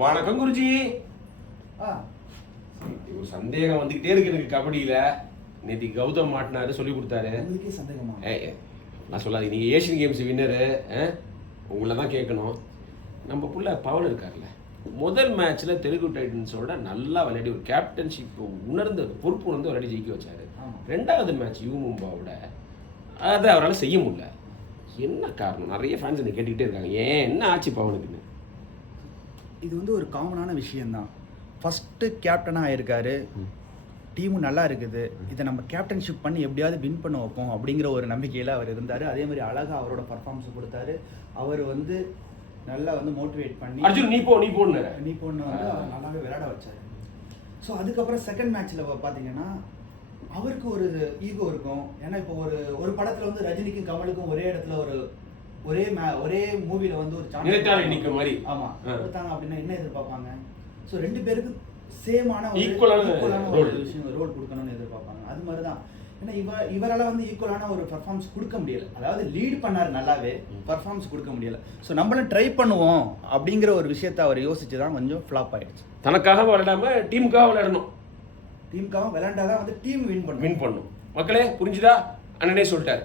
வணக்கம் குருஜி. ஒரு சந்தேகம் வந்துகிட்டே இருக்கு எனக்கு கபடியில. நேற்று கௌதம் மாட்டினாரு, சொல்லி கொடுத்தாரு. சந்தேகமா? நான் சொல்லாது, நீங்க ஏஷியன் கேம்ஸ் வின்னரு, உங்களை தான் கேட்கணும். நம்ம புள்ள பவன் இருக்கார்ல, முதல் மேட்ச்ல தெலுங்கு டைட்டன்ஸோட நல்லா விளையாடி ஒரு கேப்டன்ஷிப் உணர்ந்து பொறுப்பு உணர்ந்து விளையாடி ஜெயிக்க வச்சாரு. ரெண்டாவது மேட்ச் யூ மும்பாவோட அதை அவரால் செய்ய முடியல. என்ன காரணம்? நிறைய ஃபேன்ஸ் என்னை கேட்டுக்கிட்டே இருக்காங்க, ஏன் என்ன ஆச்சு பவனுக்குன்னு. இது வந்து ஒரு காமனான விஷயம்தான். ஃபஸ்ட்டு கேப்டனாக ஆயிருக்காரு, டீமும் நல்லா இருக்குது, இதை நம்ம கேப்டன்ஷிப் பண்ணி எப்படியாவது வின் பண்ண வைப்போம் அப்படிங்கிற ஒரு நம்பிக்கையில் அவர் இருந்தார். அதே மாதிரி அழகாக அவரோட பர்ஃபார்மன்ஸ் கொடுத்தாரு. அவர் வந்து நல்லா வந்து மோட்டிவேட் பண்ணி அர்ஜுன் நீ போன்னு வந்து அவர் நல்லாவே விளையாட வச்சார். ஸோ அதுக்கப்புறம் செகண்ட் மேட்ச்சில் பார்த்தீங்கன்னா அவருக்கு ஒரு ஈகோ இருக்கும். ஏன்னா இப்போ ஒரு படத்தில் வந்து ரஜினிக்கும் கமலுக்கும் ஒரே இடத்துல ஒரே மூவியில் வந்து ஒரு சான்ஸ் மாதிரி ஆமாம் கொடுத்தாங்க அப்படின்னா என்ன எதிர்பார்ப்பாங்க? ஸோ ரெண்டு பேருக்கு சேமான ஈக்குவலான ஒரு விஷயம் ரோல் கொடுக்கணும்னு எதிர்பார்ப்பாங்க. அது மாதிரி தான். ஏன்னா இவரால் வந்து ஈக்குவலான ஒரு பர்ஃபார்மன்ஸ் கொடுக்க முடியல. அதாவது லீட் பண்ணார் நல்லாவே, பர்ஃபார்மன்ஸ் கொடுக்க முடியல. ஸோ நம்மளும் ட்ரை பண்ணுவோம் அப்படிங்கிற ஒரு விஷயத்தை அவர் யோசிச்சு தான் கொஞ்சம் ஃப்ளாப் ஆயிடுச்சு. தனக்காக விளையாடாம டீமுக்காக விளையாடணும். டீமுக்காக விளையாண்டாதான் வந்து டீம் வின் பண்ணும். மக்களே புரிஞ்சுதா? அண்ணனே சொல்லிட்டார்.